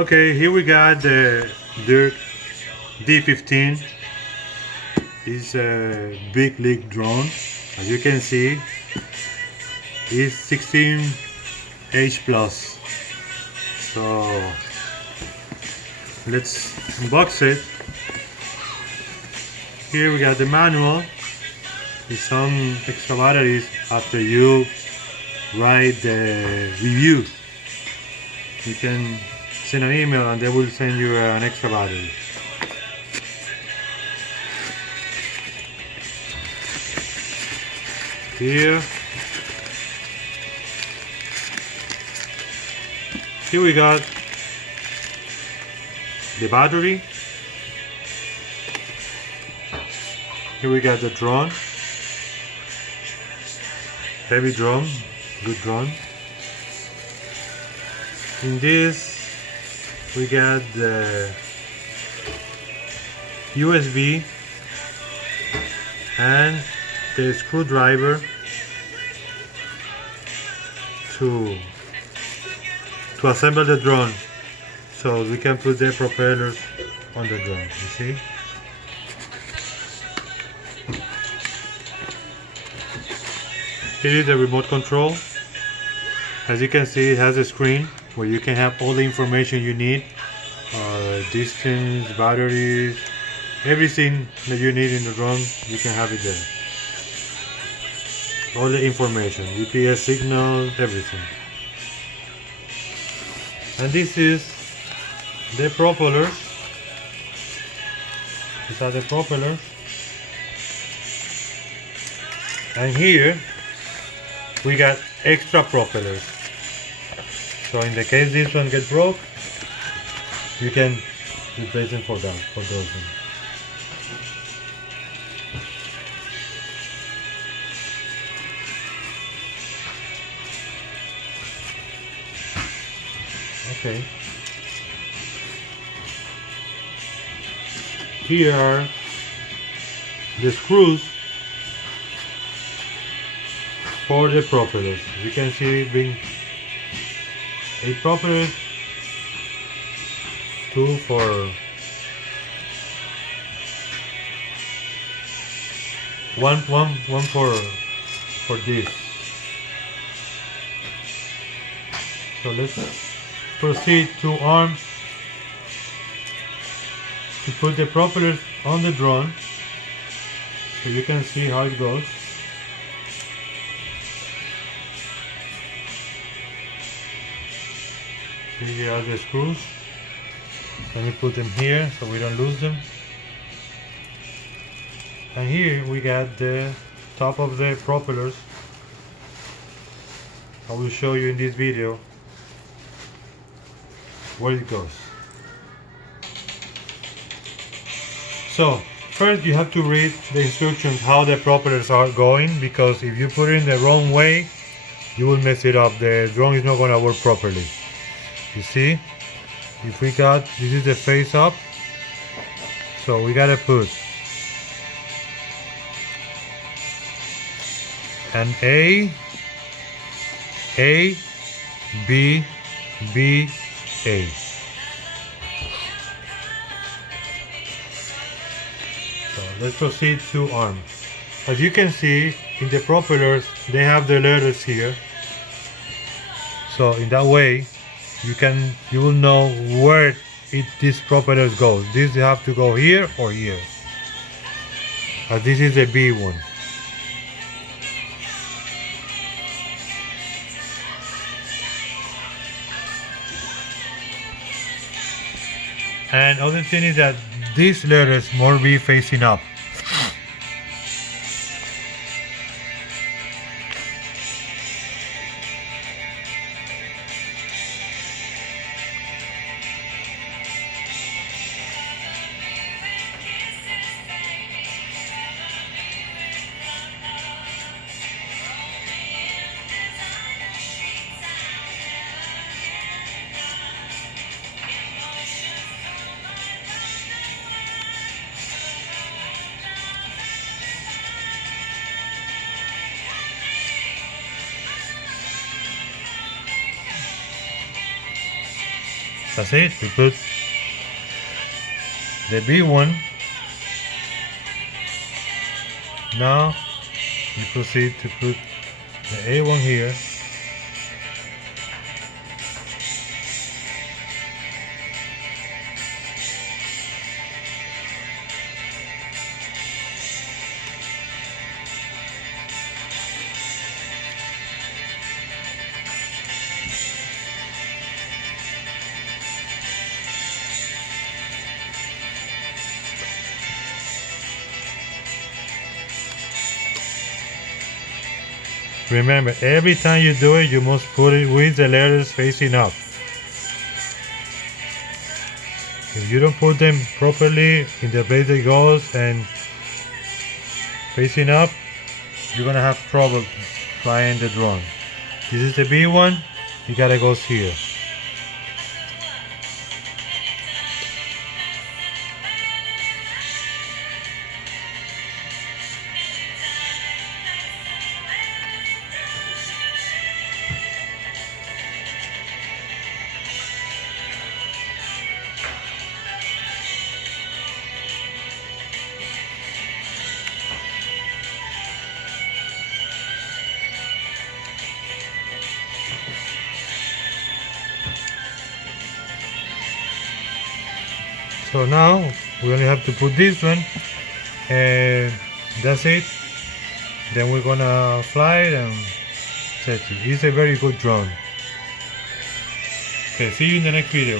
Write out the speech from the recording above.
Okay, here we got the Deerc D15. It's a big league drone. As you can see, it's 16H plus. So let's unbox it. Here we got the manual with some extra batteries after you write the review. You can send an email and they will send you an extra battery. Here we got the battery. Here we got the drone. Heavy drone, good drone. In this we got the USB and the screwdriver to assemble the drone, so we can put the propellers on the drone. You see? Here is the remote control. As you can see, it has a screen where you can have all the information you need, distance, batteries, everything that you need in the drone, you can have it there. All the information, GPS signal, everything. And this is the propellers. These are the propellers. And here we got extra propellers. So in the case this one gets broke, you can replace them for those ones. Okay. Here are the screws for the propellers. You can see it being 8 propellers, 2 for one for this. So let's proceed to arm to put the propellers on the drone, so you can see how it goes. Here are the screws. Let me put them here so we don't lose them. And here we got the top of the propellers. I will show you in this video where it goes. So first you have to read the instructions how the propellers are going, because if you put it in the wrong way you will mess it up. The drone is not going to work properly. You see, if we got, this is the face up, so we gotta put an A, B, B, A. So let's proceed to arm. As you can see in the propellers, they have the letters here, so in that way you will know where this propellers goes. This have to go here or here. This is the B one. And other thing is that these letters must be facing up. That's it. We put the B1. Now we proceed to put the A1 here. Remember, every time you do it, you must put it with the letters facing up. If you don't put them properly in the place it goes and facing up, you're gonna have trouble flying the drone. This is the B1, you gotta go here. So now we only have to put this one and that's it. Then we're gonna fly it and set it. It's a very good drone. Okay, see you in the next video.